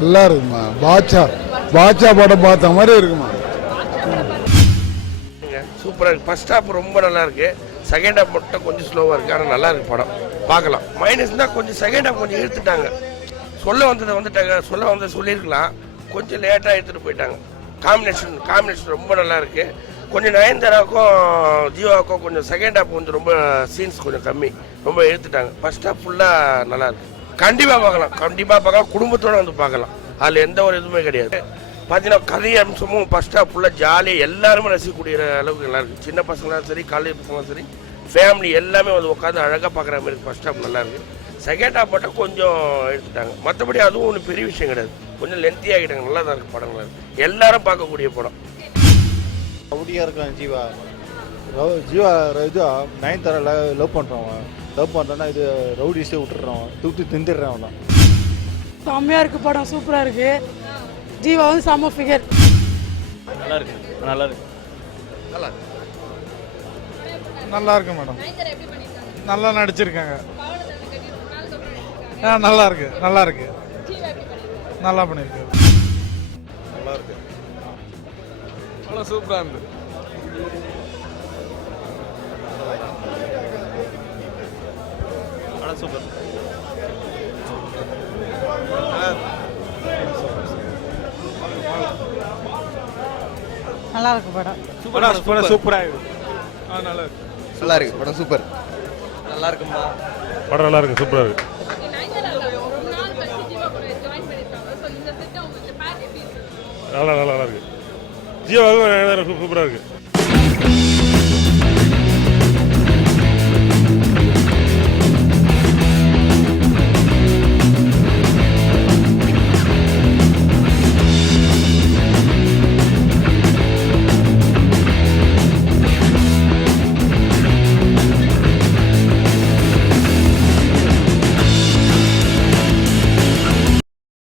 நல்லா இருக்குமா. பாட்சா படம் பார்த்த மாதிரி இருக்குமா. சூப்பராக இருக்குது. ஃபர்ஸ்ட் ஹாஃப் ரொம்ப நல்லா இருக்குது. செகண்ட் ஹாஃப் மட்டும் கொஞ்சம் ஸ்லோவாக இருக்குது. ஆனால் நல்லா இருக்குது படம், பார்க்கலாம். மைனஸ்னால் கொஞ்சம் செகண்ட் ஹாஃப் கொஞ்சம் இழுத்துட்டாங்க. சொல்ல வந்ததை வந்துட்டாங்க, சொல்லியிருக்கலாம். கொஞ்சம் லேட்டாக எடுத்துகிட்டு போயிட்டாங்க. காம்பினேஷன் ரொம்ப நல்லா இருக்குது. கொஞ்சம் நயன்தாராவுக்கும் ஜீவாவுக்கும் கொஞ்சம் செகண்ட் ஹாஃப் கொஞ்சம் ரொம்ப சீன்ஸ் கொஞ்சம் கம்மி, ரொம்ப எடுத்துட்டாங்க. ஃபர்ஸ்ட் ஹாஃப் ஃபுல்லாக நல்லா இருக்குது. கண்டிப்பாக பார்க்கலாம். குடும்பத்தோடு வந்து பார்க்கலாம். அதில் எந்த ஒரு இதுவுமே கிடையாது. பார்த்தீங்கன்னா கதை அம்சமும் ஃபர்ஸ்ட் ஹாஃப் ஃபுல்லாக ஜாலியாக எல்லாருமே ரசிக்கக்கூடிய அளவுக்கு நல்லா இருக்குது. சின்ன பசங்களாம் சரி, காலேஜ் பசங்களும் சரி, ஃபேமிலி எல்லாமே வந்து உட்காந்து அழகாக பார்க்குற மாதிரி இருக்குது. ஃபர்ஸ்ட் ஹாஃப் நல்லா இருக்குது. செகண்ட் ஹாஃப் மட்டும் கொஞ்சம் எடுத்துட்டாங்க. மற்றபடி அதுவும் ஒன்றும் பெரிய விஷயம் கிடையாது. கொஞ்சம் லென்த்தி ஆகிட்டாங்க. நல்லா தான் இருக்குது. படங்கள் இருக்குது. எல்லாரும் பார்க்கக்கூடிய படம். ரவுடியாக இருக்கான் ஜீவா இது நயன்தாரா லவ் பண்ணுறான். இது ரவுடிஸே விட்டுறான், தூக்கி திந்துடுறான். அவன் செம்மையாக இருக்குது படம், சூப்பராக இருக்குது. ஜீவா வந்து செம்ம ஃபிகர். நல்லா இருக்கு மேடம். நல்லா நடிச்சிருக்காங்க. நல்லா இருக்கு. நல்லா பண்ணியிருக்காரு. நல்லா சூப்பராக இருந்து. சூப்பர். நல்லா இருக்கு படம். சூப்பராக இருக்கு. நல்லா இருக்கு படம். சூப்பர். நல்லா இருக்குமா படம். நல்லா இருக்கு. சூப்பராக இருக்கு. நல்லா இருக்கு. ஜீவாவும் சூப்பராக இருக்கு.